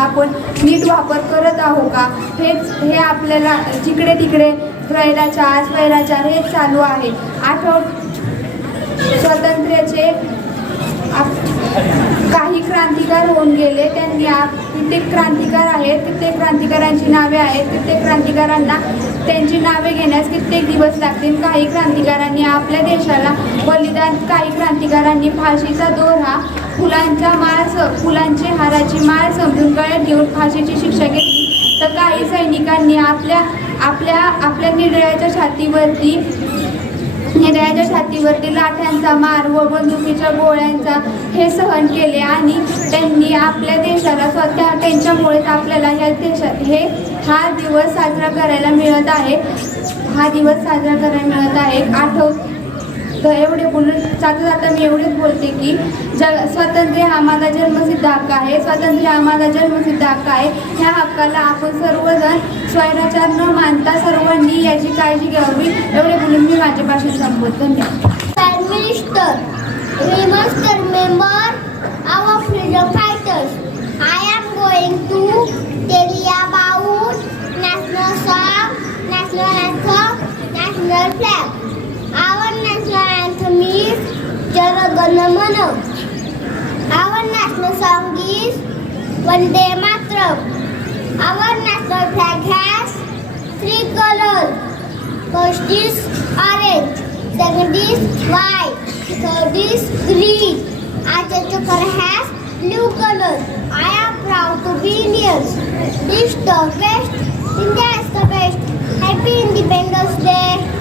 आपण नीट वापर करत आहो का? हेच हे आपल्याला जिकडे तिकडे भ्रष्टाचार स्वैराचार हेच चालू आहे. आठव स्वातंत्र्याचे आप- काही क्रांतिकार होऊन गेले. त्यांनी आप- कित्येक क्रांतिकार आहेत ते क्रांतिकारांची नावे आहेत. कित्येक क्रांतिकारांना त्यांची नावे घेण्यास कित्येक दिवस लागतील. काही क्रांतिकारांनी आपल्या देशाला बलिदान काही क्रांतिकारांनी फाशीचा दोरा फुलांचा माळ स हाराची माळ समजून गळ्यात घेऊन फाशीची शिक्षा घेतली. तर काही सैनिकांनी आपल्या आपल्या आपल्या निर्णयाच्या छातीवरती निर्णयाच्या छातीवरती लाठ्यांचा मार व बंदुकीच्या गोळ्यांचा हे सहन केले आणि त्यांनी आपल्या देशाला स्वतः त्यांच्यामुळेच आपल्याला ह्या देशात हे हा दिवस साजरा करायला मिळत आहे. हा दिवस साजरा करायला मिळत आहे. आठव तर एवढे बोलून जाता जाता मी एवढेच बोलते की जग स्वातंत्र्य हा माझा जन्मसिद्ध हक्क आहे. स्वातंत्र्य हा माझा जन्मसिद्ध हक्क आहे. ह्या हक्काला आपण सर्वजण स्वैराचार न मानता सर्वांनी याची काळजी घ्यावी. एवढे बोलून मी माझे भाषण संपवत. धन्यवाद. Prime Minister, we must remember our freedom. Gana Mana. Our national song is Vande Mataram. Our national flag has three colors. First is orange, second is white, third is green. Our chakra has blue color. I am proud to be Indian. This is the best. India is the best. Happy Independence Day.